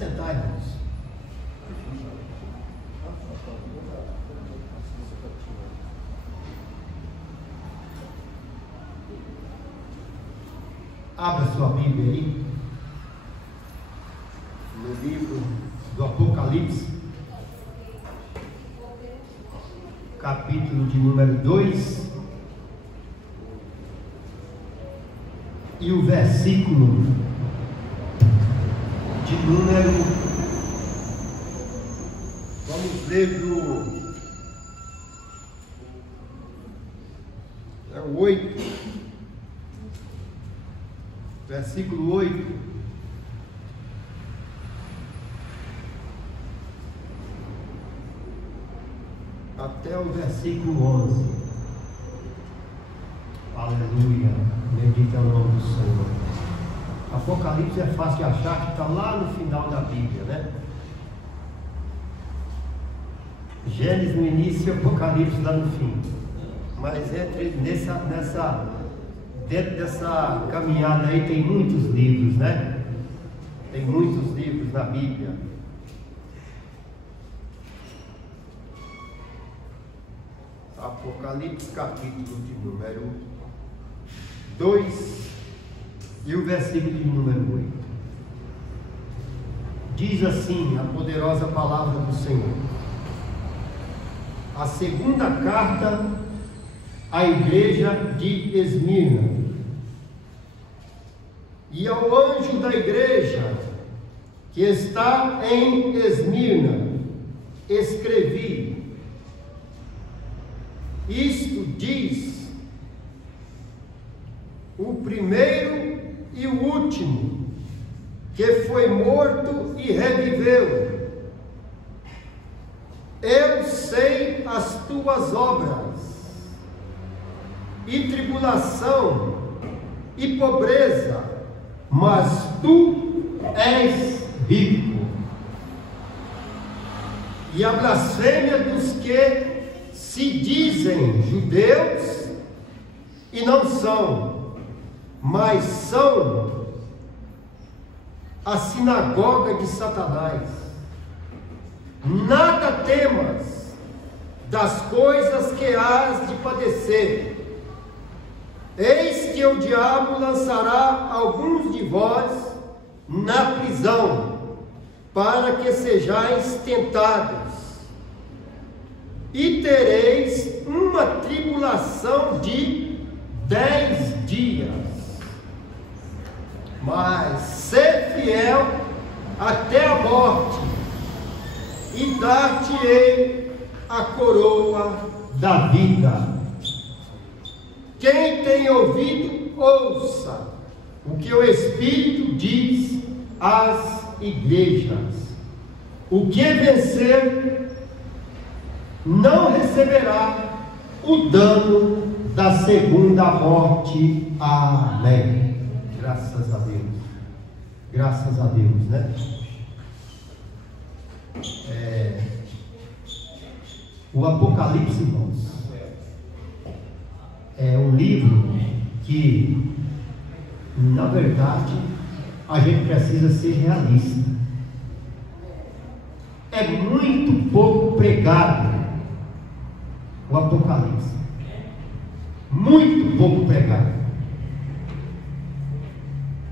sentar, irmãos. Abra sua Bíblia aí, no livro do Apocalipse, capítulo de número 2, e o versículo de número, vamos ler do 8, versículo 8, até o versículo 11. Aleluia, bendito é o nome do Senhor. Apocalipse é fácil de achar, que está lá no final da Bíblia, né? Gênesis no início e Apocalipse lá no fim. Mas dentro dessa caminhada aí tem muitos livros, né? Tem muitos livros na Bíblia. Apocalipse, capítulo de número 2 e o versículo de número 8. Diz assim a poderosa palavra do Senhor: a segunda carta à igreja de Esmirna. E ao anjo da igreja que está em Esmirna escrevi: isto diz o primeiro e o último, que foi morto e reviveu. Eu sei as tuas obras, e tribulação, e pobreza, mas tu és rico. E a blasfêmia dos que se dizem judeus e não são, mas são a sinagoga de Satanás. Nada temas das coisas que hás de padecer. Eis que o diabo lançará alguns de vós na prisão, para que sejais tentados, e tereis uma tribulação de 10 dias. Mas sê fiel até a morte, e dar-te-ei a coroa da vida. Quem tem ouvido, ouça o que o Espírito diz às igrejas. O que vencer não receberá o dano da segunda morte. Amém. Graças a Deus. Graças a Deus, né? O Apocalipse, irmãos, é um livro que, na verdade, a gente precisa ser realista. É muito pouco pregado o Apocalipse. Muito pouco pregado.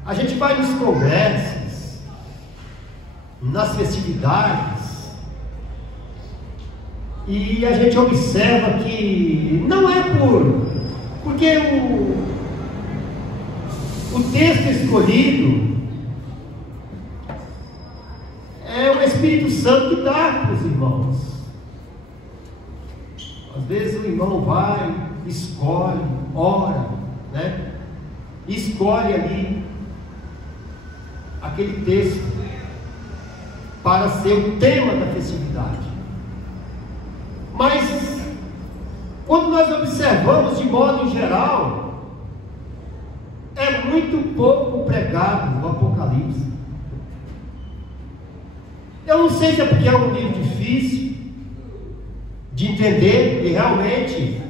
A gente vai nos congressos, nas festividades, e a gente observa que não é porque o texto escolhido é o Espírito Santo que dá para os irmãos. Às vezes o irmão vai, escolhe, ora, né? Escolhe ali aquele texto para ser o tema da festividade. Mas quando nós observamos de modo geral, é muito pouco pregado o Apocalipse. Eu não sei se é porque é um livro difícil de entender, e realmente,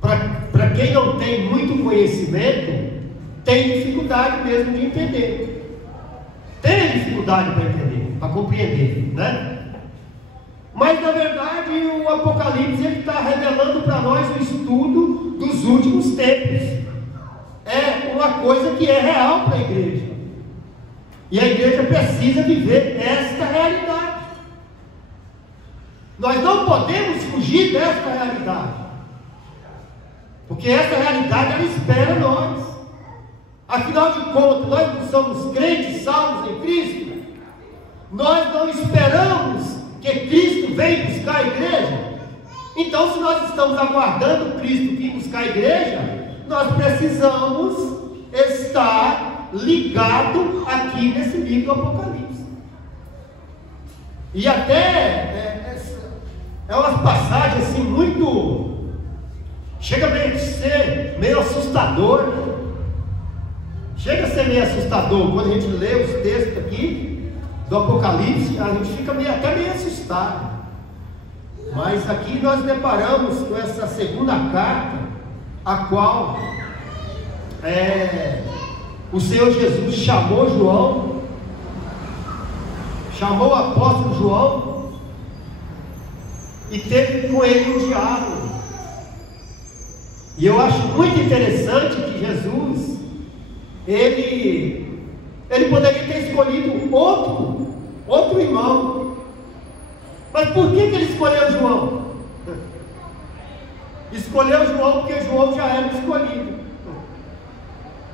para quem não tem muito conhecimento, tem dificuldade mesmo de entender. tem dificuldade para entender, para compreender, né? Mas na verdade o Apocalipse está revelando para nós o estudo dos últimos tempos. É uma coisa que é real para a igreja. E a igreja precisa viver esta realidade. Nós não podemos fugir desta realidade. Porque essa realidade ela espera nós. Afinal de contas, nós não somos crentes salvos em Cristo. Nós não esperamos que Cristo venha buscar a igreja. Então, se nós estamos aguardando Cristo vir buscar a igreja, nós precisamos estar ligado aqui nesse livro do Apocalipse. E até é uma passagem assim muito, chega a ser meio assustador, né? Chega a ser meio assustador quando a gente lê os textos aqui do Apocalipse, a gente fica até meio assustado. Mas aqui nós deparamos com essa segunda carta, a qual o Senhor Jesus chamou João, chamou o apóstolo João e teve com ele um diálogo. E eu acho muito interessante que Jesus, ele poderia ter escolhido outro irmão. Mas por que ele escolheu João? Escolheu João porque João já era escolhido.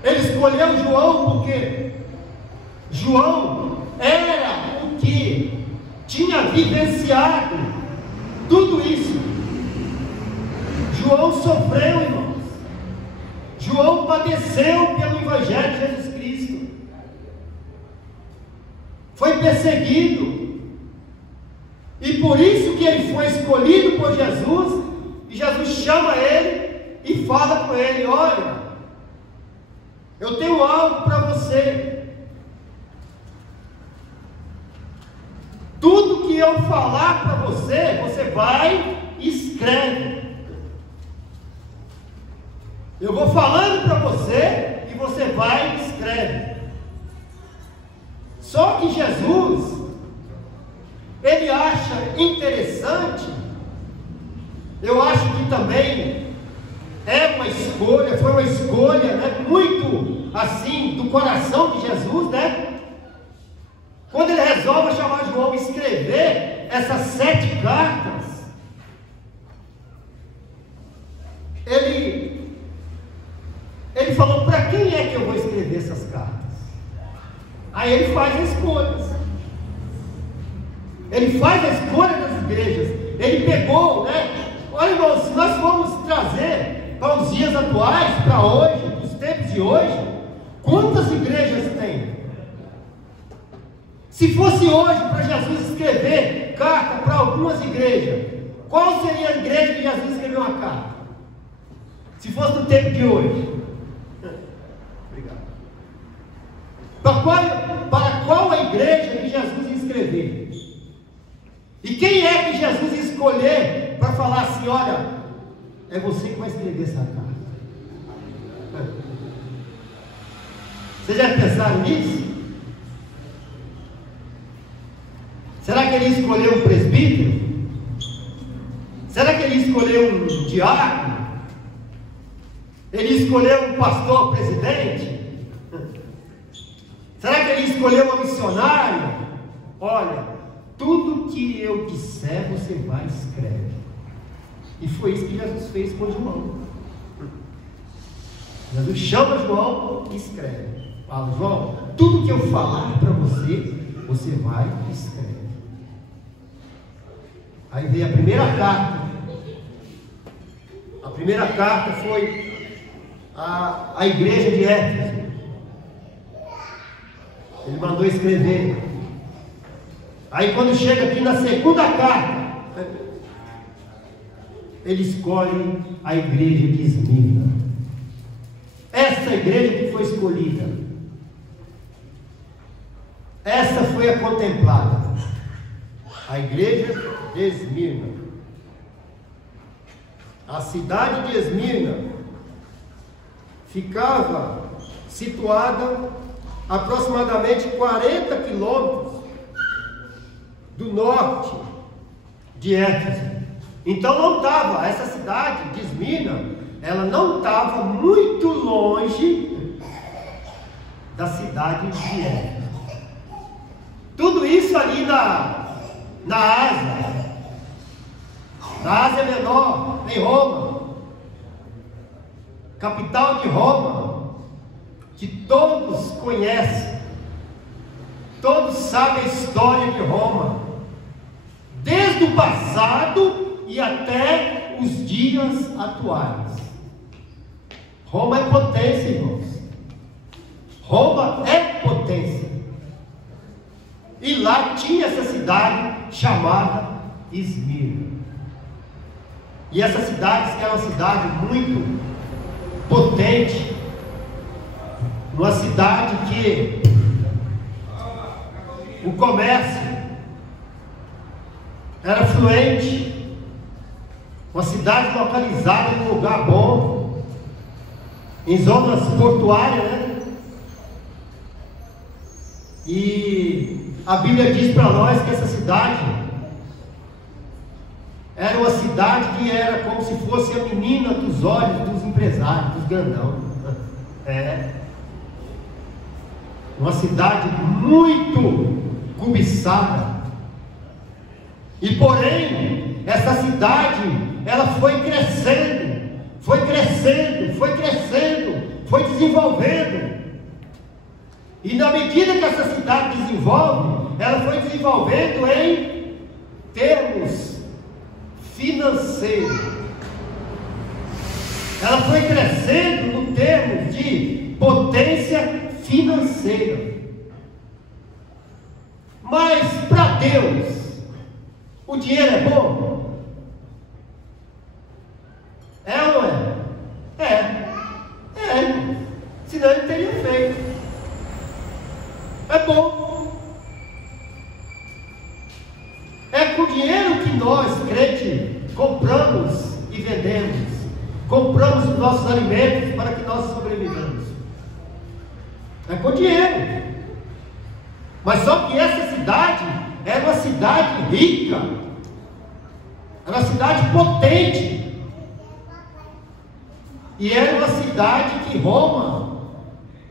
Ele escolheu João porque João era o que tinha vivenciado tudo isso. João sofreu, irmãos. João padeceu pelo Evangelho de Jesus Cristo. Foi perseguido. E por isso que ele foi escolhido por Jesus. E Jesus chama ele e fala com ele: olha, eu tenho algo para você. Tudo que eu falar para você, você vai e escreve. Eu vou falando para você e você vai e escreve. Só que Jesus, ele acha interessante, eu acho que também foi uma escolha, né, muito assim, do coração de Jesus, né? Quando ele resolve chamar João e escrever essas 7 cartas, ele falou: para quem é que eu vou escrever essas cartas? Aí ele faz as escolhas. Ele faz a escolha das igrejas. Ele pegou, né? Olha, irmãos, se nós formos trazer para os dias atuais, para hoje, os tempos de hoje, quantas igrejas tem? Se fosse hoje para Jesus escrever carta para algumas igrejas, qual seria a igreja que Jesus escreveu uma carta? Se fosse no tempo de hoje. Obrigado. Para qual a igreja que Jesus ia escrever? E quem é que Jesus ia escolher para falar assim: olha, é você que vai escrever essa carta? Vocês já pensaram nisso? Será que ele escolheu um presbítero? Será que ele escolheu um diácono? Ele escolheu um pastor presidente? Será que ele escolheu uma missionária? Olha, tudo que eu disser você vai e escreve. E foi isso que Jesus fez com João. Jesus chama João e escreve. Fala: João, tudo que eu falar para você, você vai e escreve. Aí veio a primeira carta. A primeira carta foi a igreja de Éfeso. Ele mandou escrever. Aí quando chega aqui na segunda carta, ele escolhe a igreja de Esmirna. Essa igreja que foi escolhida, essa foi a contemplada, a igreja de Esmirna. A cidade de Esmirna ficava situada aproximadamente 40 quilômetros do norte de Éfeso. Então não estava, essa cidade de Esmirna, ela não estava muito longe da cidade de Éfeso. Tudo isso ali na Ásia Menor, em Roma, capital de Roma, que todos conhecem, todos sabem a história de Roma, desde o passado e até os dias atuais. Roma é potência, irmãos. Roma é potência. E lá tinha essa cidade chamada Esmirna. E essa cidade era uma cidade muito potente, uma cidade que o comércio era fluente, uma cidade localizada num lugar bom, em zonas portuárias, né? E a Bíblia diz para nós que essa cidade era uma cidade que era como se fosse a menina dos olhos dos empresários, dos grandão. Uma cidade muito cobiçada. E porém, essa cidade, ela foi crescendo, foi desenvolvendo. E na medida que essa cidade desenvolve, ela foi desenvolvendo em termos financeiros. Ela foi crescendo no termos de potência financeira. Mas para Deus, o dinheiro é bom? É ou não é? É. Senão ele teria feito. É bom. É com o dinheiro que nós, crentes, compramos e vendemos. Compramos os nossos alimentos para que nós sobrevivamos. É com dinheiro. Mas só que essa cidade era uma cidade rica. Era uma cidade potente. E era uma cidade que Roma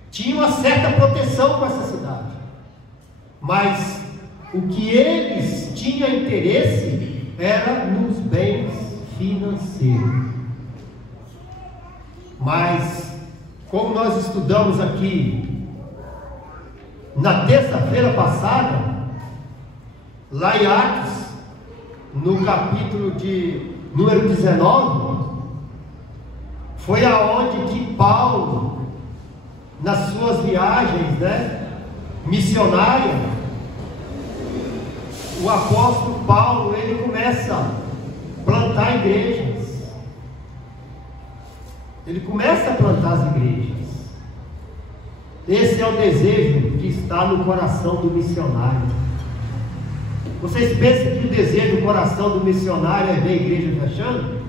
tinha uma certa proteção com essa cidade. Mas o que eles tinham interesse era nos bens financeiros. Mas, como nós estudamos aqui na terça-feira passada, lá em Atos, no capítulo de número 19, foi aonde que Paulo, nas suas viagens, missionárias, o apóstolo Paulo, ele começa a plantar igrejas. Ele começa a plantar as igrejas. Esse é o desejo que está no coração do missionário. Vocês pensam que o desejo do coração do missionário é ver a igreja fechando?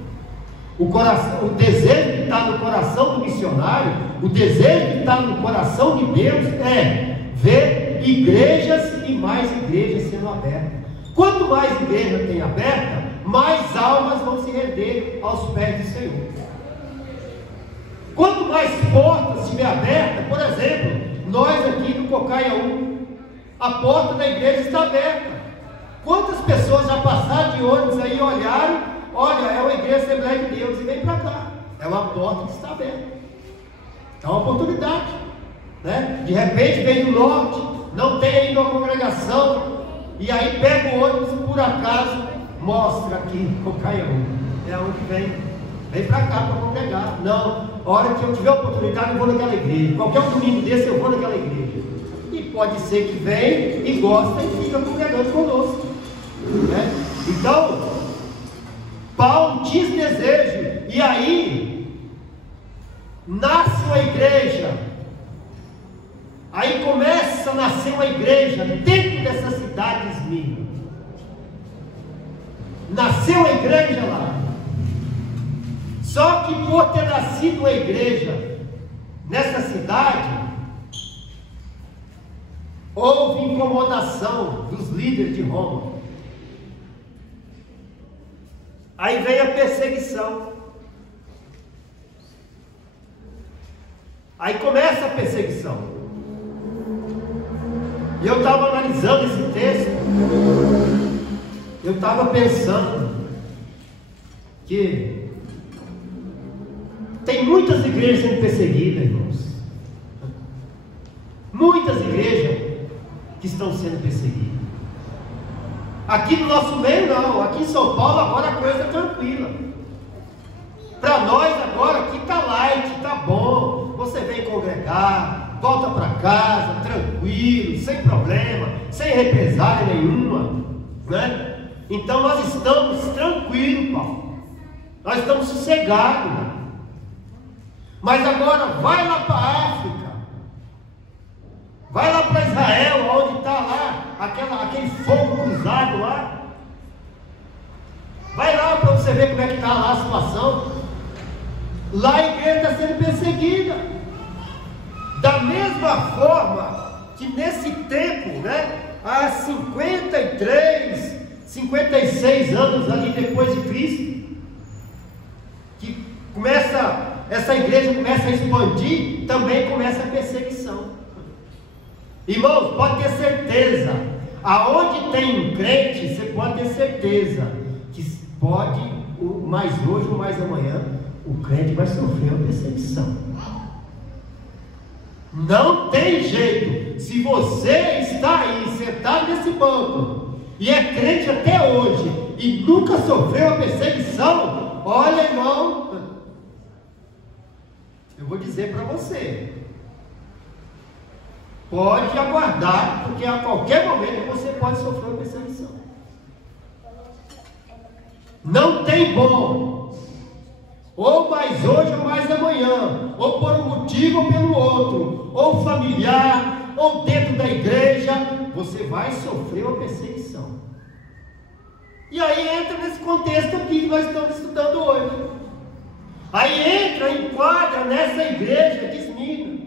O desejo que está no coração do missionário, o desejo que está no coração de Deus é ver igrejas e mais igrejas sendo abertas. Quanto mais igreja tem aberta, mais almas vão se render aos pés do Senhor. Quanto mais portas estiver aberta, por exemplo, nós aqui no Cocaiaú, a porta da igreja está aberta. Quantas pessoas já passaram de ônibus aí e olharam, olha, é uma igreja Assembleia de Deus, e vem para cá. É uma porta que está aberta. É uma oportunidade, De repente vem do norte, não tem ainda uma congregação, e aí pega o ônibus e por acaso mostra aqui Cocaiaú. É onde vem para cá para congregar. Não, a hora que eu tiver oportunidade eu vou naquela igreja. Qualquer domingo desse eu vou naquela igreja. E pode ser que vem e gosta e fica congregando conosco. Então, Paulo tinha esse desejo. E aí, nasce uma igreja. Aí começa a nascer uma igreja dentro dessa cidade de Esmirna. Nasceu a igreja lá. Só que por ter nascido uma igreja nessa cidade, houve incomodação dos líderes de Roma. Aí veio a perseguição. Aí começa a perseguição. E eu estava analisando esse texto, eu estava pensando que tem muitas igrejas sendo perseguidas, irmãos. Muitas igrejas que estão sendo perseguidas. Aqui no nosso meio não, aqui em São Paulo agora a coisa é tranquila. Para nós agora aqui está light, está bom. Você vem congregar, volta para casa, tranquilo, sem problema, sem represália nenhuma, né? Então nós estamos tranquilos, Paulo. Nós estamos sossegados, né? Mas agora vai lá para a África, vai lá para Israel, onde está lá aquele fogo cruzado lá. Vai lá para você ver como é que está lá a situação. Lá a igreja está sendo perseguida. Da mesma forma que nesse tempo, né, há 53, 56 anos ali depois de Cristo, que essa igreja começa a expandir, também começa a perseguição. Irmãos, pode ter certeza, aonde tem um crente, você pode ter certeza que pode, mais hoje ou mais amanhã, o crente vai sofrer uma perseguição. Não tem jeito. Se você está aí sentado nesse banco e é crente até hoje e nunca sofreu uma perseguição, olha, irmão, eu vou dizer para você, pode aguardar, porque a qualquer momento você pode sofrer uma perseguição. Não tem bom. Ou mais hoje ou mais amanhã, ou por um motivo ou pelo outro, ou familiar, ou dentro da igreja, você vai sofrer uma perseguição. E aí entra nesse contexto aqui que nós estamos estudando hoje. Aí enquadra nessa igreja de Esmirna,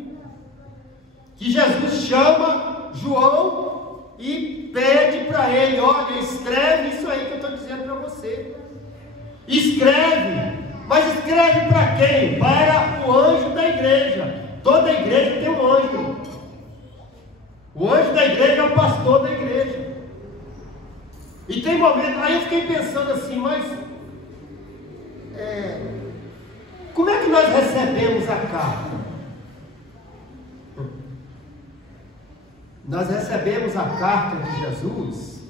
que Jesus chama João e pede para ele: olha, escreve isso aí que eu estou dizendo para você. Escreve. Mas escreve para quem? Para o anjo da igreja. Toda igreja tem um anjo. O anjo da igreja é o pastor da igreja. E tem momentos, aí eu fiquei pensando assim, mas como é que nós recebemos a carta? Nós recebemos a carta de Jesus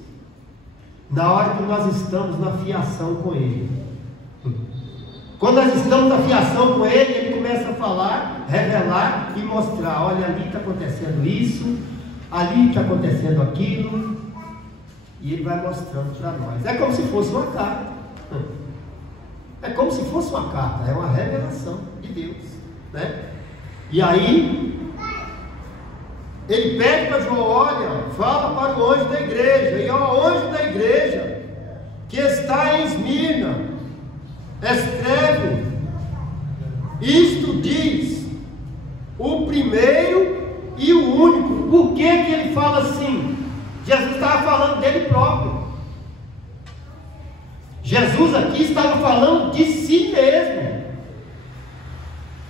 na hora que nós estamos na fiação com Ele. Quando nós estamos na fiação com Ele, Ele começa a falar, revelar e mostrar: olha, ali está acontecendo isso, ali está acontecendo aquilo, e Ele vai mostrando para nós. É como se fosse uma carta. É como se fosse uma carta, é uma revelação de Deus, né? E aí Ele pede para João: olha, fala para o anjo da igreja, e ao anjo da igreja que está em Esmirna, escreve: isto diz o primeiro e o único. Por que ele fala assim? Jesus estava falando dele próprio. Jesus aqui estava falando de si mesmo,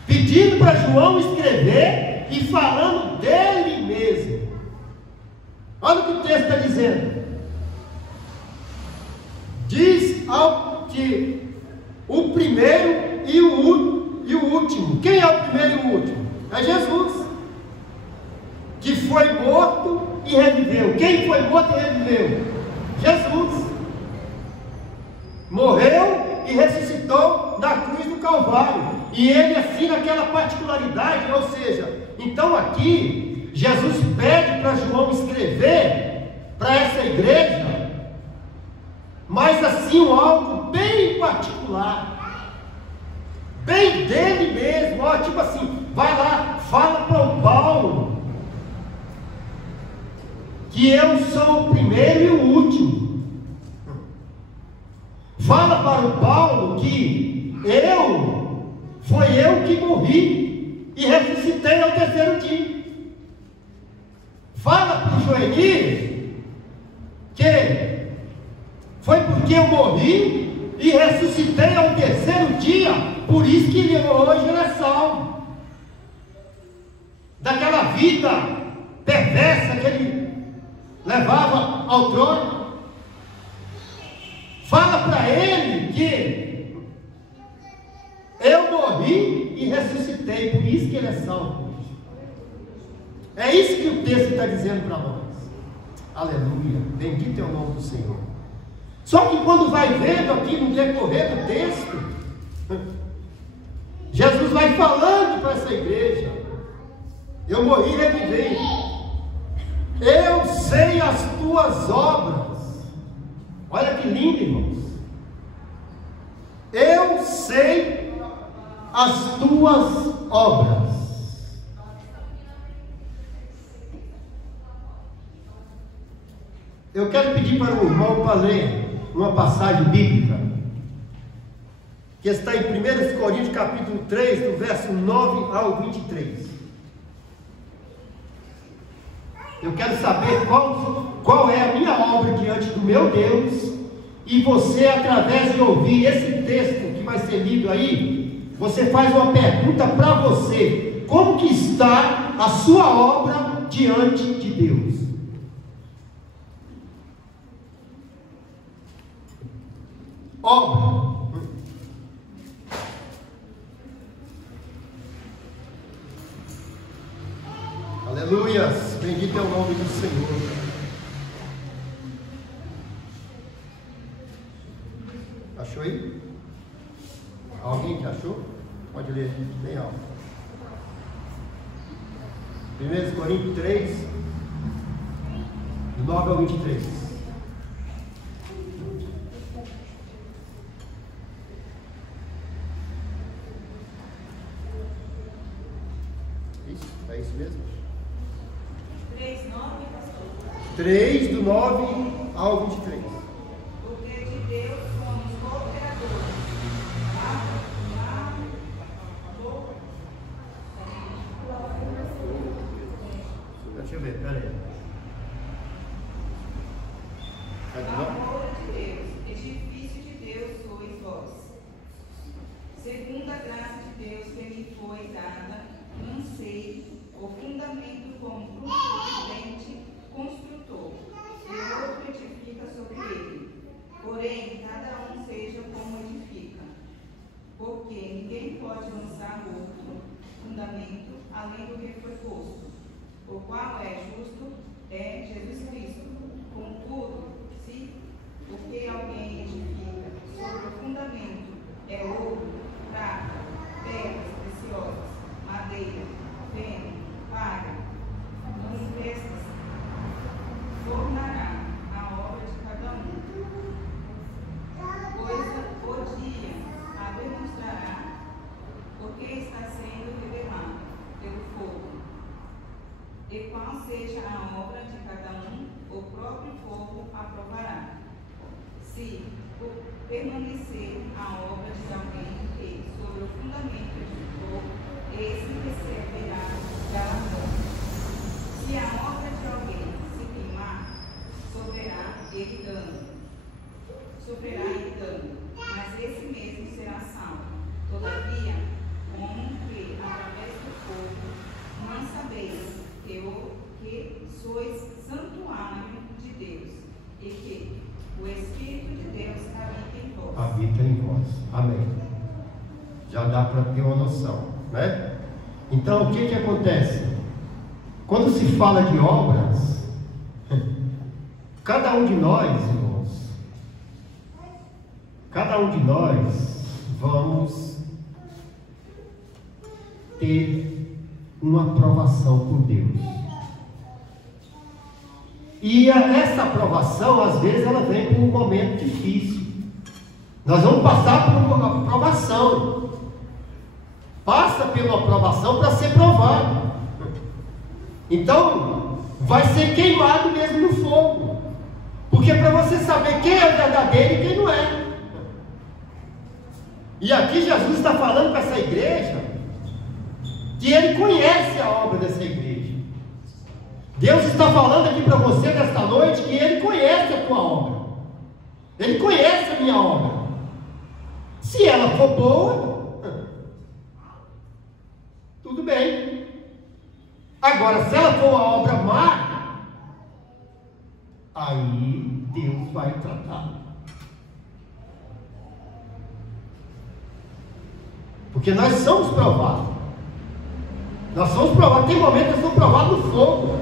pedindo para João escrever e falando dele mesmo. Olha o que o texto está dizendo. Diz que o primeiro e o último. Quem é o primeiro e o último? É Jesus, que foi morto e reviveu. Quem foi morto e reviveu? Jesus. Morreu e ressuscitou na cruz do Calvário. E ele assim naquela particularidade, ou seja, então aqui Jesus pede para João escrever para essa igreja, mas assim algo bem particular, bem dele mesmo, ó, tipo assim, vai lá, fala para o Paulo que eu sou o primeiro e o último. Fala para o Paulo que foi eu que morri e ressuscitei ao terceiro dia. Fala para o Joeni que foi porque eu morri e ressuscitei ao terceiro dia, por isso que hoje ele é salvo. Daquela vida perversa que ele levava ao trono. Fala para ele que eu morri e ressuscitei, por isso que ele é salvo. É isso que o texto está dizendo para nós. Aleluia, bendito é o nome do Senhor. Só que quando vai vendo aqui no decorrer do texto, Jesus vai falando para essa igreja: eu morri e revivei, eu sei as tuas obras. Olha que lindo, irmãos. Eu sei as tuas obras. Eu quero pedir para o irmão para ler uma passagem bíblica que está em 1 Coríntios capítulo 3, do verso 9 ao 23. Eu quero saber qual é a minha obra diante do meu Deus, e você, através de ouvir esse texto que vai ser lido aí, você faz uma pergunta para você: como que está a sua obra diante de Deus? Obra. Aleluias, bendito é o nome do Senhor. Achou aí? Alguém que achou? Pode ler bem alto. 1 Coríntios 3, 9 ao 23. Isso, é isso mesmo? 3, 9, pastor. 3, do 9 ao 23. Porque de Deus somos cooperadores. Deixa eu ver, peraí. Amor de Deus, edifício de Deus sois vós. Segundo a graça de Deus que me foi dada, lancei o fundamento como prudente construtor, e outro edifica sobre ele. Porém, cada um seja como edifica. Porque ninguém pode lançar outro fundamento além do que foi posto, o qual é justo, é Jesus Cristo. Contudo, se o que alguém edifica sobre o fundamento é ouro, prata, pedras preciosas, madeira, feno, palha, não peças, tornará a obra de cada um, pois o dia a demonstrará, porque está sendo revelado pelo fogo. E qual seja a obra de cada um, o próprio fogo aprovará. Se permanecer a obra de alguém que sobre o fundamento edificou, esse receberá galardão. Se a obra de alguém se queimar, sofrerá ele dano, mas esse mesmo será salvo. Todavia, como que através do fogo não sabeis que sois santuário de Deus, e que o Espírito de Deus habita em vós. Habita em vós. Amém. Já dá para ter uma noção, né? Então, o que acontece? Quando se fala de obras, cada um de nós, irmãos, cada um de nós vamos ter uma aprovação por Deus. E essa aprovação, às vezes, ela vem por um momento difícil. Nós vamos passar por uma aprovação. Passa pela aprovação para ser provado. Então, vai ser queimado mesmo no fogo. Porque para você saber quem é o verdadeiro e quem não é. E aqui Jesus está falando para essa igreja que ele conhece a obra dessa igreja. Deus está falando aqui para você nesta noite que Ele conhece a tua obra. Ele conhece a minha obra. Se ela for boa, tudo bem. Agora, se ela for uma obra má, aí Deus vai tratar. Porque nós somos provados. Nós somos provados. Tem momentos que nós somos provados no fogo.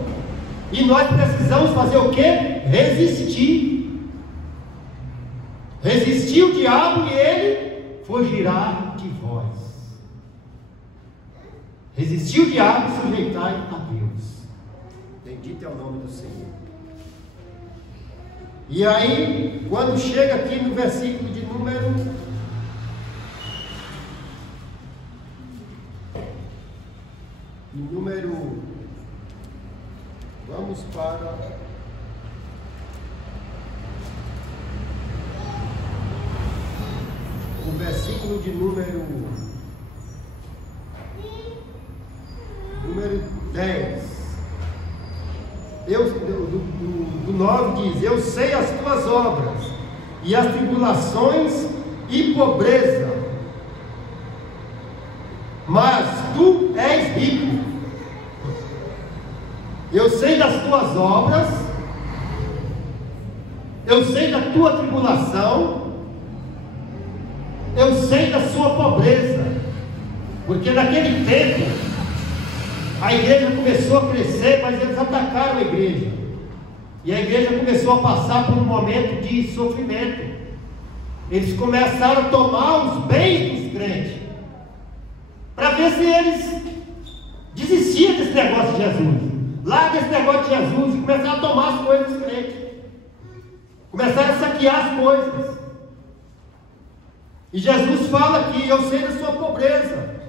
E nós precisamos fazer o quê? Resistir. Resistir o diabo e ele fugirá de vós. Resistir o diabo e sujeitai a Deus. Bendito é o nome do Senhor. E aí, quando chega aqui no versículo de número... Vamos para o versículo de número 10. Do 9 diz: eu sei as tuas obras, e as tribulações e pobreza, mas tu és rico. Eu sei das tuas obras, eu sei da tua tribulação, eu sei da sua pobreza, porque naquele tempo a igreja começou a crescer, mas eles atacaram a igreja, e a igreja começou a passar por um momento de sofrimento. Eles começaram a tomar os bens dos crentes, para ver se eles desistiam desse negócio de Jesus. Larga esse negócio de Jesus e começaram a tomar as coisas dos crentes. Começaram a saquear as coisas. E Jesus fala aqui: eu sei da sua pobreza,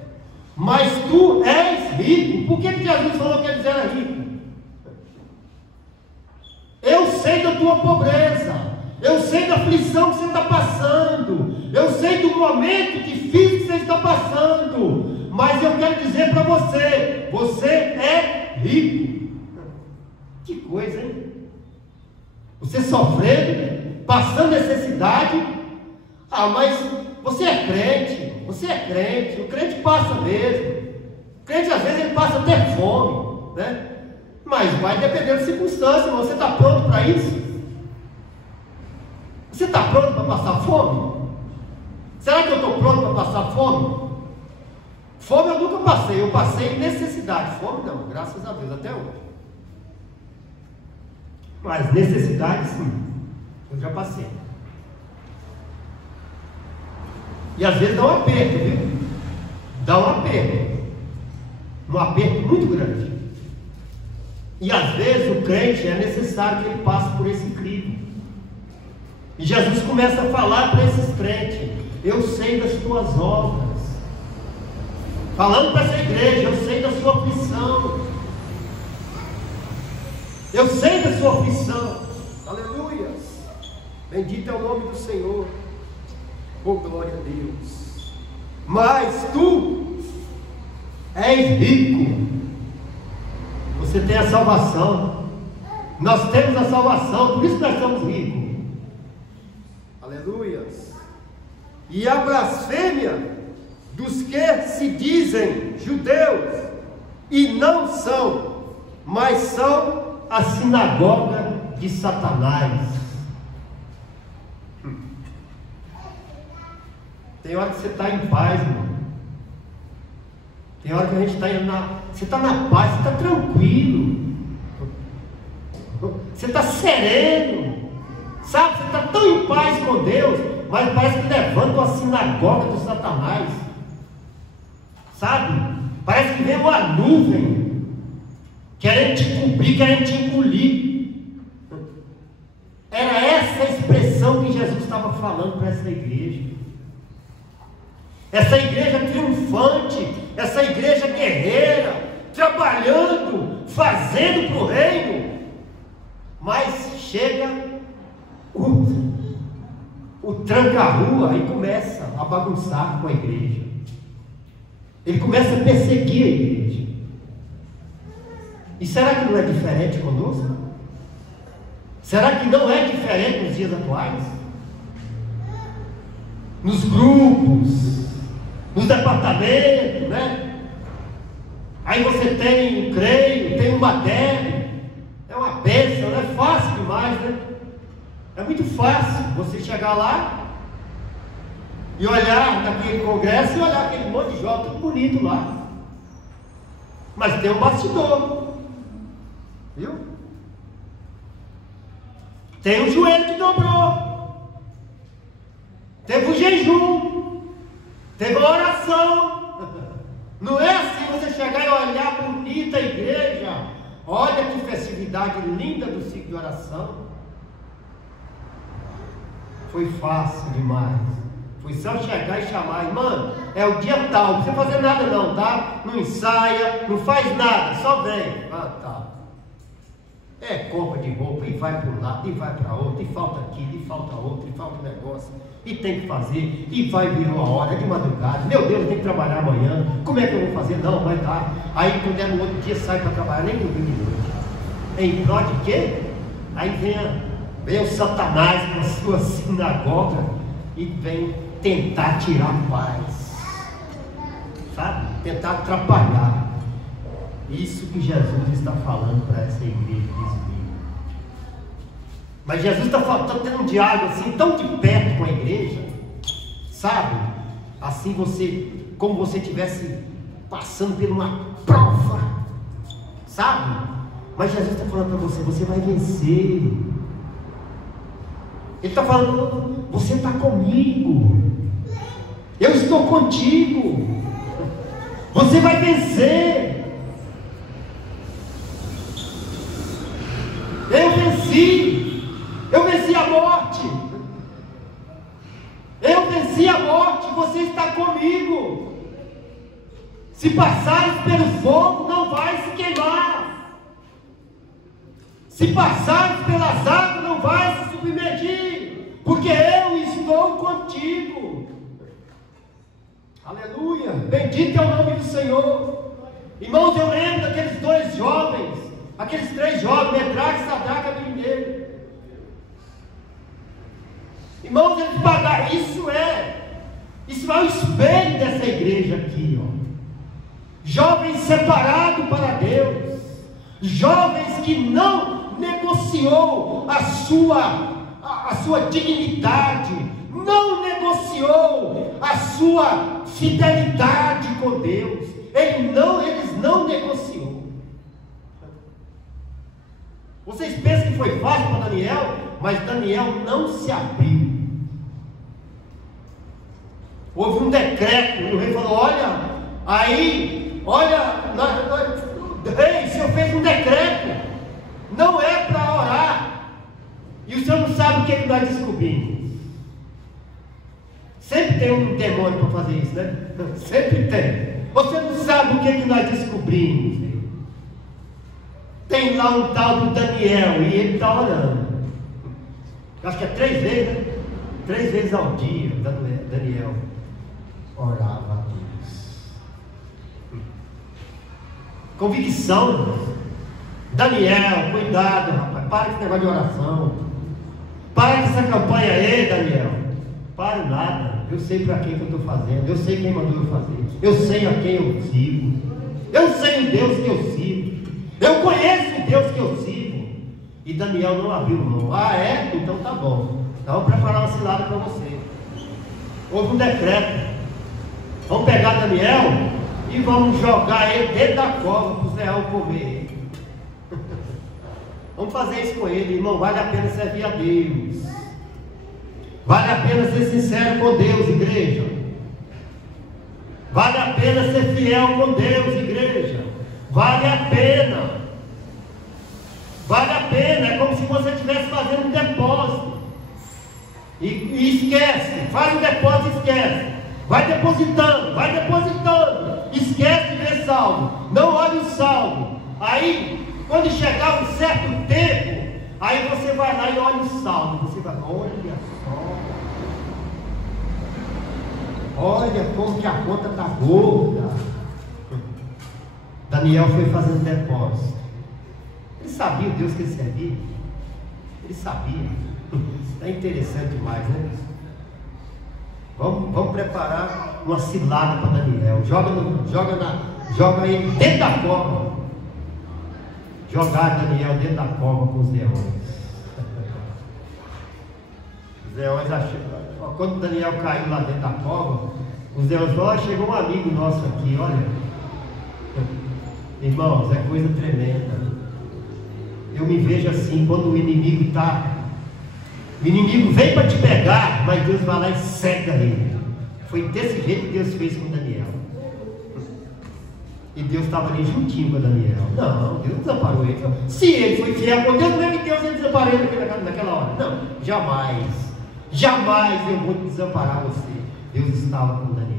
mas tu és rico. Por que Jesus falou que eles eram ricos? Eu sei da tua pobreza, eu sei da aflição que você está passando, eu sei do momento difícil que você está passando, mas eu quero dizer para você: você é rico. Que coisa, hein? Você sofrendo, passando necessidade. Ah, mas você é crente, o crente passa mesmo. O crente às vezes ele passa até fome, né? Mas vai depender da circunstância. Você está pronto para isso? Você está pronto para passar fome? Será que eu estou pronto para passar fome? Fome eu nunca passei, eu passei necessidade. Fome não, graças a Deus, até hoje. Mas necessidade sim, eu já passei. E às vezes dá um aperto, viu? Dá um aperto muito grande. E às vezes o crente é necessário que ele passe por esse crivo. E Jesus começa a falar para esses crentes: eu sei das tuas obras. Falando para essa igreja: eu sei da sua aflição. Eu sei da sua aflição. Aleluia. Bendito é o nome do Senhor. Oh, glória a Deus. Mas tu és rico. Você tem a salvação. Nós temos a salvação, por isso nós somos ricos. Aleluia. E a blasfêmia dos que se dizem judeus e não são, mas são a sinagoga de Satanás. Tem hora que você está em paz, irmão. Tem hora que a gente está você está na paz, você está tranquilo, você está sereno, sabe? Você está tão em paz com Deus, mas parece que levanta uma sinagoga do Satanás, sabe? Parece que vem uma nuvem querendo te cobrir, querendo te engolir. Era essa a expressão que Jesus estava falando para essa igreja. Essa igreja triunfante, essa igreja guerreira, trabalhando, fazendo para o reino. Mas chega o tranca-rua e começa a bagunçar com a igreja. Ele começa a perseguir a igreja. E será que não é diferente conosco? Será que não é diferente nos dias atuais? Nos grupos, nos departamentos, né? Aí você tem um creio, tem uma deve, é uma bênção, não é fácil demais, né? É muito fácil você chegar lá e olhar naquele congresso e olhar aquele monte de jovem tudo bonito lá. Mas tem um bastidor, viu? Tem um joelho que dobrou, teve um jejum, teve uma oração. Não é assim você chegar e olhar bonita a igreja, olha que festividade linda do ciclo de oração. Foi fácil demais. Foi só chegar e chamar, irmã, é o dia tal, não precisa fazer nada não, tá? Não ensaia, não faz nada, só vem. Ah, tá. É compra de roupa, e vai para um lado, e vai para outro, e falta aquilo, e falta outro, e falta um negócio, e tem que fazer, e vai vir uma hora, é de madrugada, meu Deus, eu tenho que trabalhar amanhã, como é que eu vou fazer? Não, vai dar. Aí quando é no outro dia, sai para trabalhar, nem domingo de noite. Em prol de quê? Aí vem o Satanás com a sua sinagoga, e vem tentar tirar a paz, sabe? Tentar atrapalhar. Isso que Jesus está falando para essa igreja. Mas Jesus está tendo um diálogo assim, tão de perto com a igreja, sabe? Assim como você estivesse passando por uma prova, sabe? Mas Jesus está falando para você, você vai vencer. Ele está falando, você está comigo, eu estou contigo, você vai vencer. Eu venci a morte, eu venci a morte, você está comigo. Se passares pelo fogo, não vai se queimar. Se passares pelas águas, não vai se submergir, porque eu estou contigo. Aleluia, bendito é o nome do Senhor. Irmãos, eu lembro daqueles dois jovens, aqueles três jovens, Medraque, Sadraque e Abednego. Irmãos, eles pagaram, isso é o espelho dessa igreja aqui, ó. Jovens separados para Deus, jovens que não negociou a sua dignidade, não negociou a sua fidelidade com Deus. Eles não negociou. Vocês pensam que foi fácil para Daniel? Mas Daniel não se abriu. Houve um decreto, e o rei falou, rei, o senhor fez um decreto, não é para orar, e o senhor não sabe o que nós descobrimos. Sempre tem um demônio para fazer isso, né? Sempre tem. Você não sabe o que nós descobrimos. Tem lá um tal do Daniel, e ele está orando. Acho que é 3 vezes, né? 3 vezes ao dia, Daniel orava a Deus. Convicção, irmão. Daniel, cuidado, rapaz. Para com esse negócio de oração. Para com essa campanha aí, Daniel. Para nada. Eu sei para quem que eu estou fazendo. Eu sei quem mandou eu fazer. Eu sei a quem eu sigo. Eu sei o Deus que eu sigo. Eu conheço o Deus que eu sigo. E Daniel não abriu mão. Ah, é? Então tá bom. Então vamos preparar uma cilada para você. Houve um decreto. Vamos pegar Daniel e vamos jogar ele dentro da cova para os leões comer. Vamos fazer isso com ele, irmão. Vale a pena servir a Deus. Vale a pena ser sincero com Deus, igreja. Vale a pena ser fiel com Deus, igreja. Vale a pena. Vale a pena. É como se você estivesse fazendo um depósito. E esquece. Faz o depósito e esquece. Vai depositando. Esquece de ver saldo. Não olhe o saldo. Aí, quando chegar um certo tempo, aí você vai lá e olha o saldo. Você vai, olha só. Olha como que a conta está gorda. Daniel foi fazendo depósito. sabia o Deus que ele servia? Ele sabia. É interessante demais, né? Vamos preparar uma cilada para Daniel. Joga ele dentro da cova. Jogar Daniel dentro da cova com os leões. Os leões acharam. Quando Daniel caiu lá dentro da cova, os leões falaram: chegou um amigo nosso aqui, olha. Irmãos, é coisa tremenda. Eu me vejo assim, quando o inimigo está. O inimigo vem para te pegar, mas Deus vai lá e cega ele. Foi desse jeito que Deus fez com Daniel. E Deus estava ali juntinho com Daniel. Não, Deus desamparou ele. Se ele foi fiel com Deus, não é que Deus ia desamparar ele naquela hora. Não, jamais. Jamais eu vou desamparar você. Deus estava com Daniel.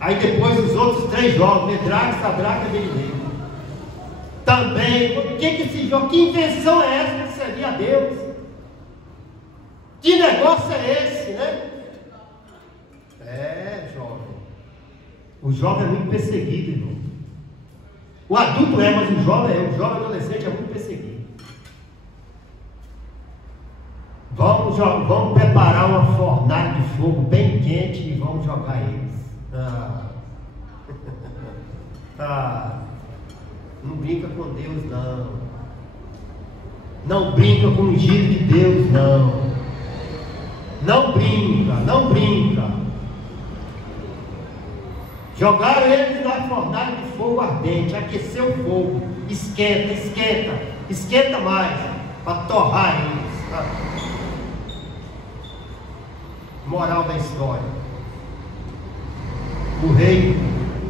Aí depois os outros 3 jovens, Medraque, Sadraque e Abednego. Também, que invenção é essa de servir a Deus? Que negócio é esse, né? Jovem. O jovem é muito perseguido, irmão. O adulto é, mas o jovem adolescente é muito perseguido. Vamos preparar uma fornalha de fogo bem quente e vamos jogar eles. Não brinca com Deus, não. Não brinca com o ungido de Deus, não. Não brinca. Jogaram eles na fornalha de fogo ardente, aqueceu o fogo, esquenta mais, para torrar eles. Moral da história.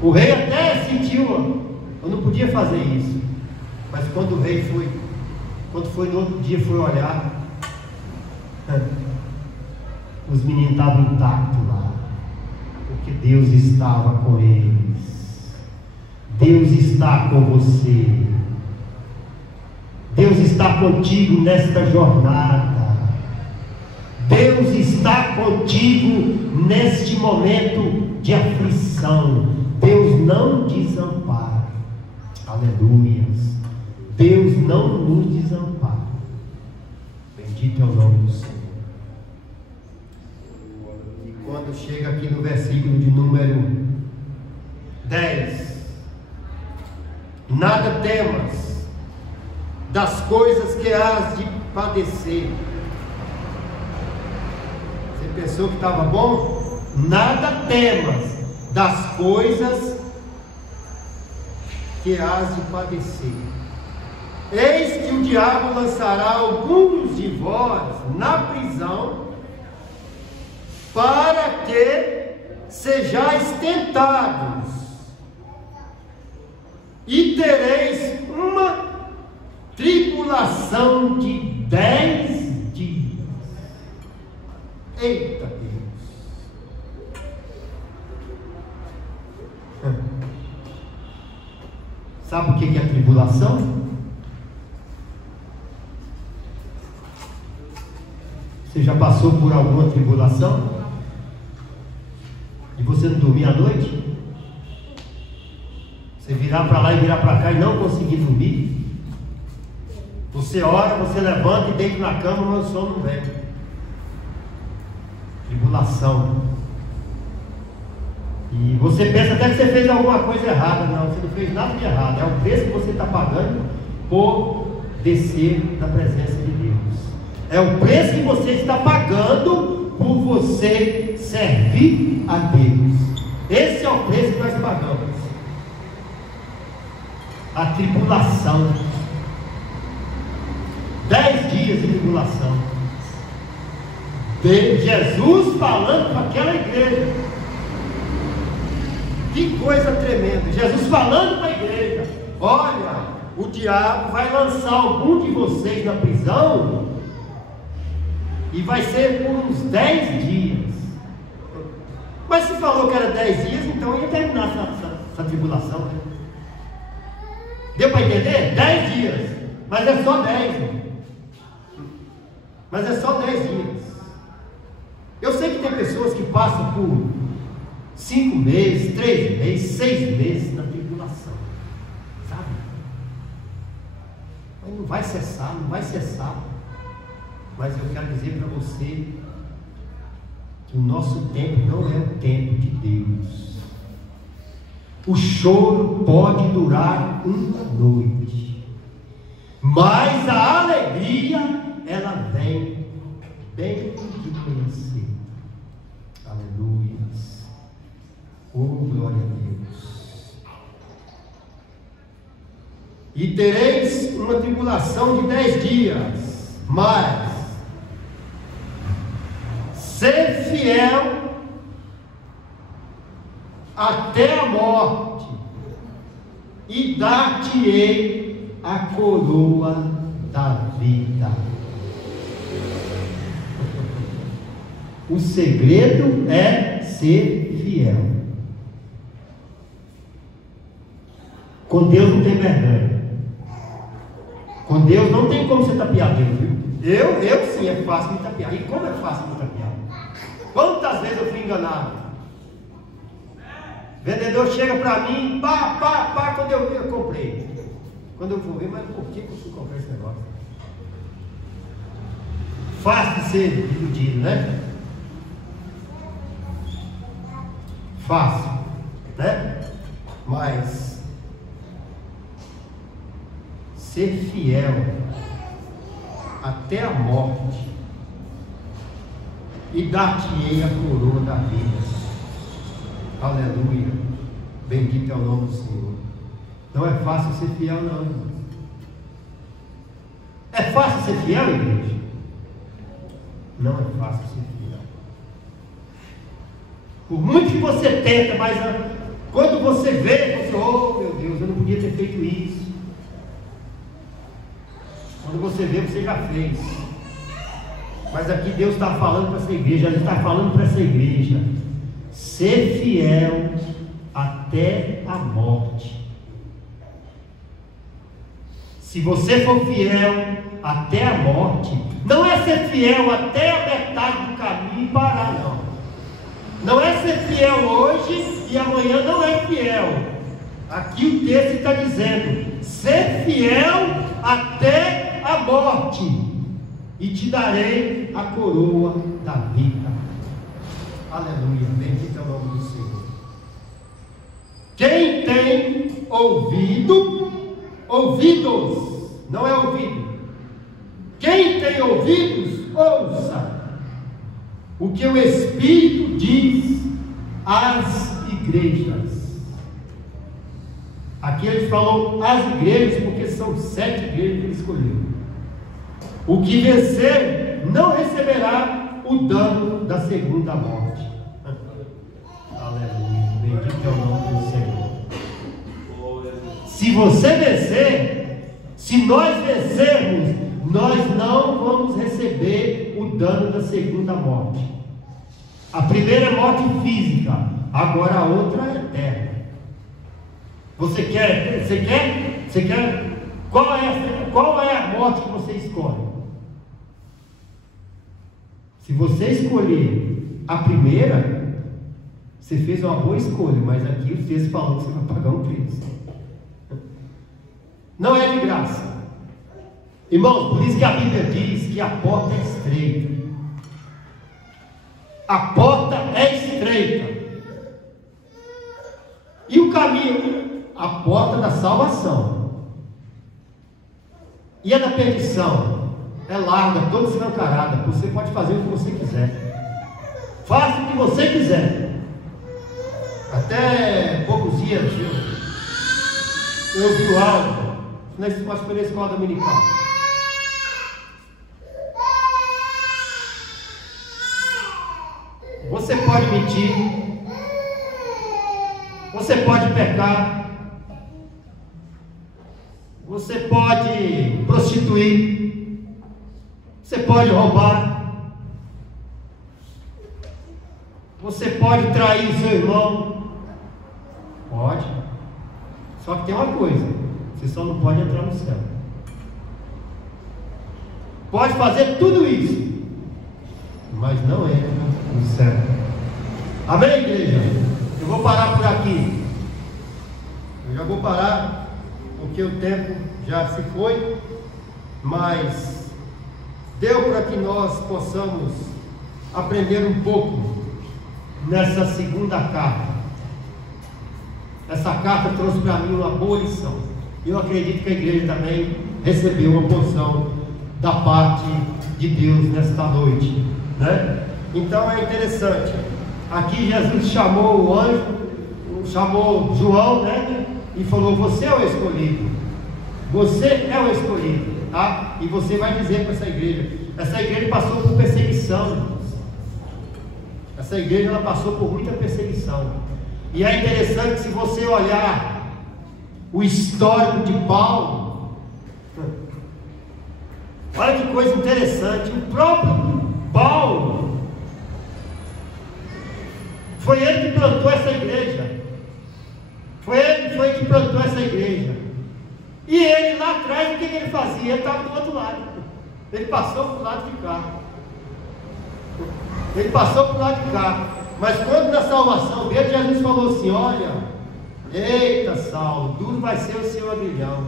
O rei até sentiu, eu não podia fazer isso, mas quando o rei foi no outro dia, foi olhar, os meninos estavam intactos lá, porque Deus estava com eles. Deus está com você. Deus está contigo nesta jornada. Deus está contigo neste momento de aflição. Deus não desampara. Aleluias. Deus não nos desampara. Bendito é o nome do Senhor. E quando chega aqui no versículo de número 10: nada temas das coisas que hás de padecer. Você pensou que estava bom? Nada temas das coisas que hás de padecer. Eis que o diabo lançará alguns de vós na prisão, para que sejais tentados, e tereis uma tribulação de 10 dias. Eita Deus! Sabe o que é tribulação? Você já passou por alguma tribulação? E você não dormir à noite? Você virar para lá e virar para cá e não conseguir dormir? Você ora, você levanta e deita na cama, mas o sono não vem. Tribulação. E você pensa até que você fez alguma coisa errada. Não, você não fez nada de errado. É o preço que você está pagando por descer da presença de Deus. É o preço que você está pagando por você servir a Deus. Esse é o preço que nós pagamos. A tribulação. 10 dias de tribulação. De Jesus falando para aquela igreja. Que coisa tremenda. Jesus falando para a igreja: olha, o diabo vai lançar algum de vocês na prisão, e vai ser por uns 10 dias. Mas se falou que era 10 dias, então ia terminar essa tribulação, né? Deu para entender? 10 dias. Mas é só 10. Mas é só 10 dias. Eu sei que tem pessoas que passam por 5 meses, 3 meses, 6 meses na tribulação. Sabe? Mas não vai cessar, não vai cessar. Mas eu quero dizer para você que o nosso tempo não é o tempo de Deus. O choro pode durar uma noite, mas a alegria, ela vem bem de conhecer. Aleluia. Oh, glória a Deus. E tereis uma tribulação de 10 dias, mas ser fiel até a morte, e dar-te-ei a coroa da vida. O segredo é ser fiel. Com Deus não tem vergonha. Com Deus não tem como você tapear Deus, viu? Eu sim, é fácil me tapear. E como é fácil me tapear? Quantas vezes eu fui enganado? Vendedor chega para mim, pá, quando eu comprei. Quando eu vou ver, mas por que eu fui comprar esse negócio? Fácil de ser iludido, né? Fácil, né? Mas ser fiel até a morte, e dar-te-ei a coroa da vida. Aleluia. Bendito é o nome do Senhor. Não é fácil ser fiel, não. É fácil ser fiel, igreja? Não é fácil ser fiel. Por muito que você tenta, mas quando você vê, você, oh meu Deus, eu não podia ter feito isso. Quando você vê, você já fez. Mas aqui Deus está falando para essa igreja, Ele está falando para essa igreja: ser fiel até a morte. Se você for fiel até a morte, não é ser fiel até a metade do caminho e parar, não. Não é ser fiel hoje e amanhã não é fiel. Aqui o texto está dizendo: ser fiel até a morte, e te darei a coroa da vida. Aleluia, bendito é o nome do Senhor. Quem tem ouvidos, não é ouvido. Quem tem ouvidos, ouça o que o Espírito diz às igrejas. Aqui ele falou às igrejas, porque são 7 igrejas que ele escolheu. O que vencer não receberá o dano da segunda morte. Aleluia, bendito é o nome do Senhor. Se você vencer, se nós vencermos, nós não vamos receber o dano da segunda morte. A primeira é morte física, agora a outra é eterna. Você quer? Qual é a morte que você escolhe? Se você escolher a primeira, você fez uma boa escolha, mas aqui o texto falou que você vai pagar um preço. Não é de graça. Irmãos, por isso que a Bíblia diz que a porta é estreita. A porta é estreita. E o caminho, a porta da salvação. E a da perdição é larga, toda escancarada. Você pode fazer o que você quiser. Faça o que você quiser. Até poucos dias eu ouvi algo na escola dominical. Você pode mentir, você pode pecar, você pode prostituir, você pode roubar, você pode trair o seu irmão. Pode. Só que tem uma coisa: você só não pode entrar no céu. Pode fazer tudo isso, mas não entra no céu. Amém, igreja? Eu vou parar por aqui. Eu já vou parar, porque o tempo já se foi. mas deu para que nós possamos aprender um pouco nessa segunda carta. Essa carta trouxe para mim uma boa lição. Eu acredito que a igreja também recebeu uma porção da parte de Deus nesta noite, né? Então é interessante. Aqui Jesus chamou o anjo, chamou João, né? E falou: você é o escolhido. Você é o escolhido, tá? E você vai dizer para essa igreja. Essa igreja passou por perseguição, irmãos. Essa igreja ela passou por muita perseguição. E é interessante que, se você olhar o histórico de Paulo, olha que coisa interessante. O próprio Paulo, foi ele que plantou essa igreja. Foi ele que plantou essa igreja. E ele lá atrás, o que ele fazia? Ele estava do outro lado. Ele passou para o lado de cá. Ele passou para o lado de cá. Mas quando na salvação dele, Jesus falou assim: olha, eita Saulo, duro vai ser o seu agrilhão.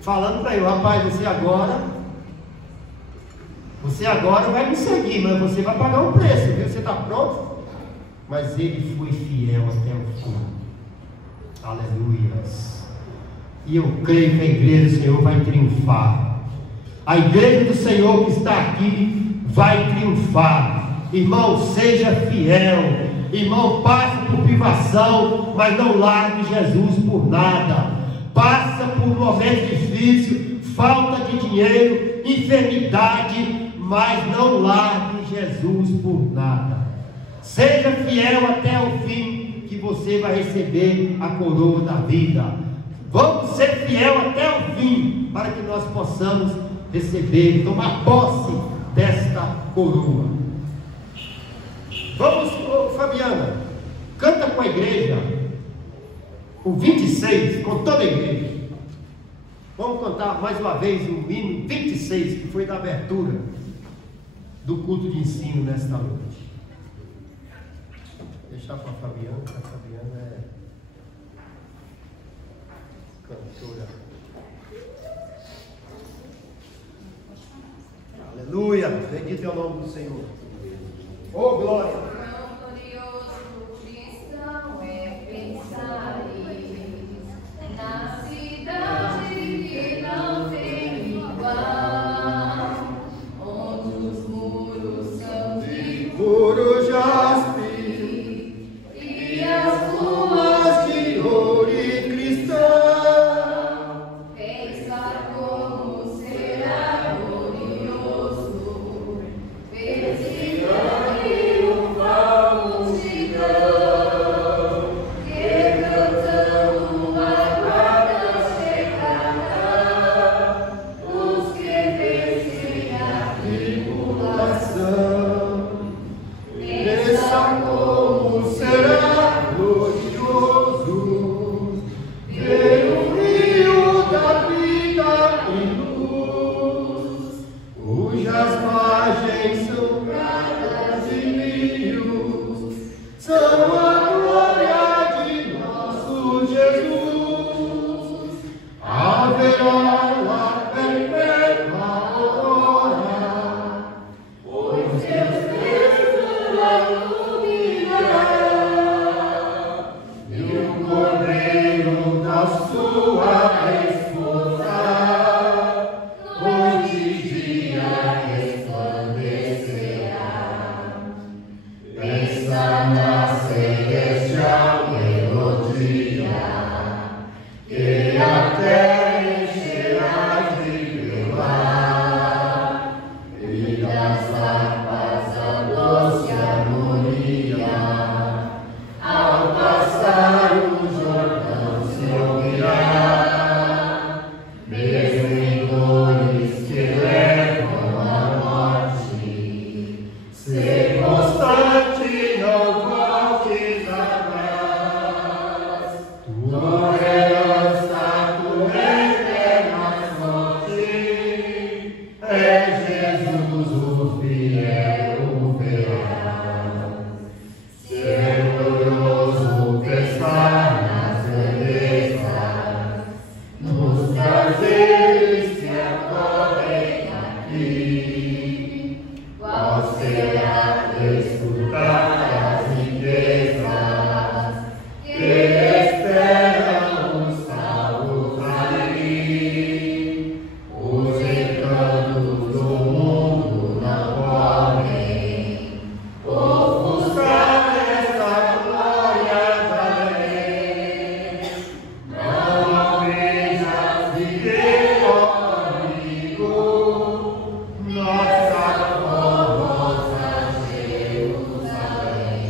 Falando para ele: rapaz, você agora vai me seguir, mas você vai pagar um preço, viu? Você está pronto? Mas ele foi fiel até o fim. Aleluia. E eu creio que a igreja do Senhor vai triunfar. A igreja do Senhor que está aqui vai triunfar. Irmão, seja fiel. Irmão, passe por privação, mas não largue Jesus por nada. Passa por um momento difícil, falta de dinheiro, enfermidade, mas não largue Jesus por nada. Seja fiel até o fim, que você vai receber a coroa da vida. Vamos ser fiel até o fim, para que nós possamos receber, tomar posse desta coroa. Vamos, Fabiana, canta com a igreja o 26, com toda a igreja. Vamos cantar mais uma vez o hino 26, que foi da abertura do culto de ensino nesta noite. Vou deixar para a Fabiana, porque a Fabiana é cantora. Aleluia, bendito é o nome do Senhor. Oh, glória! Quão glorioso cristão é pensar na cidade que não tem igual, onde os muros são de puro jaspe e as ruas de ouro e cristal. Pensar como será glorioso, Jesus o fiel. será desfrutar as riquezas que esperam os salvos ali. Os encantos do mundo não podem ofuscar essa glória da lei. Não almejas viver, ó amigo, nossa gloriosa Jerusalém.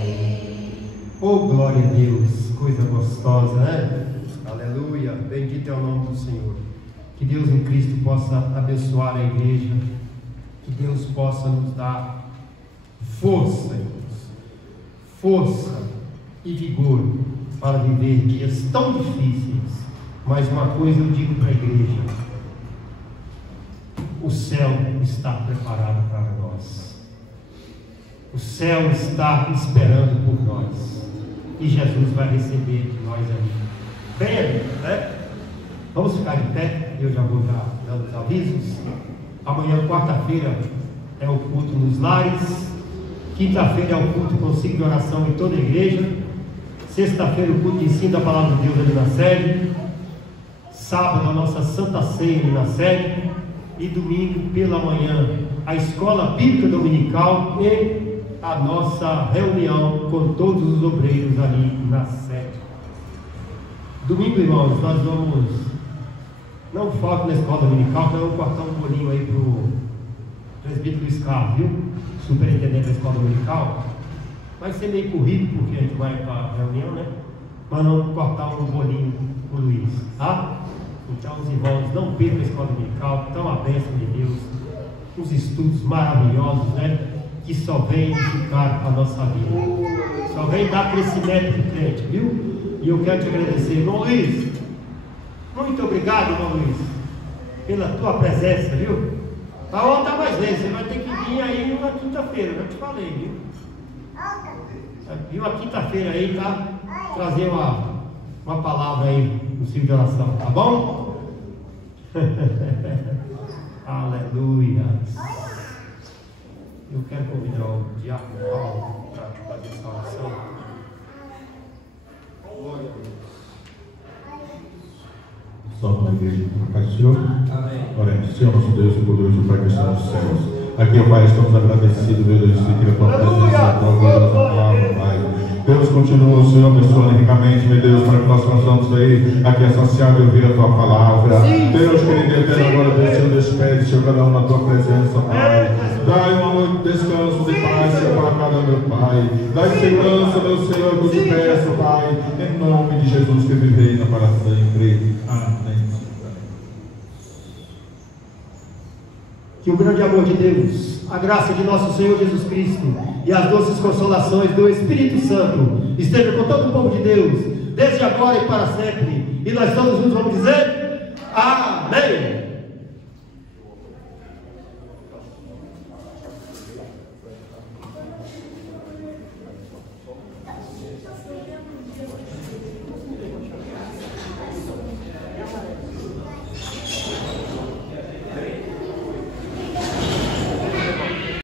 Oh, glória a Deus, coisa gostosa, né? Aleluia, bendito é o nome do Senhor. Que Deus em Cristo possa abençoar a igreja, que Deus possa nos dar força, irmãos, força e vigor para viver dias tão difíceis. Mas uma coisa eu digo para a igreja: o céu está preparado para nós, o céu está esperando por nós, e Jesus vai receber de nós ali. Bem ali, né? Vamos ficar em pé, eu já vou dar dando os avisos. Amanhã, quarta-feira, é o culto nos lares. Quinta-feira é o culto concílio de oração em toda a igreja. Sexta-feira, o culto de ensino da palavra de Deus ali na sede. Sábado, a nossa Santa Ceia ali na sede. E domingo, pela manhã, a escola bíblica dominical e a nossa reunião com todos os obreiros ali na sede. Domingo, irmãos, nós vamos, não foco na escola dominical, nós vamos cortar um bolinho aí para o presbítero Luiz Carlos, viu? Superintendente da escola dominical. Vai ser meio corrido porque a gente vai para a reunião, né? Mas nós vamos cortar um bolinho para o Luiz, tá? Então, os irmãos, não percam a escola dominical, tão a bênção de Deus, uns estudos maravilhosos, né? Que só vem edificar a nossa vida, só vem dar crescimento para o crente, viu? E eu quero te agradecer, irmão Luiz. Muito obrigado, irmão Luiz, pela tua presença, viu? A outra tá mais lenta, você vai ter que vir aí na quinta-feira, já te falei, viu? Viu a quinta-feira aí, tá? Trazer uma palavra aí no ciclo de oração, tá bom? Aleluia. Eu quero convidar o diácono Paulo para fazer essa oração. Glória a Deus. Salve a igreja, na paz do Senhor. Amém. Oremos. Senhor nosso Deus e poderoso Pai que está nos céus. Aqui, ó Pai, estamos agradecidos, meu Deus, que a tua presença, a tua gloriosa palavra, Pai. Deus continua, Senhor, abençoando ricamente, meu Deus, para que nós possamos aí, aqui saciado de ouvir a tua palavra. Deus, querido eterno, agora Deus, Senhor, despede, Senhor, cada um na tua presença, Pai. Dai uma noite de descanso, de paz, Senhor, para cada meu Pai. Dai segurança, meu Senhor, que eu te peço, Pai, em nome de Jesus que vive e reina para sempre. Amém. Que o grande amor de Deus, a graça de nosso Senhor Jesus Cristo e as doces consolações do Espírito Santo estejam com todo o povo de Deus, desde agora e para sempre. E nós todos juntos vamos dizer: Amém.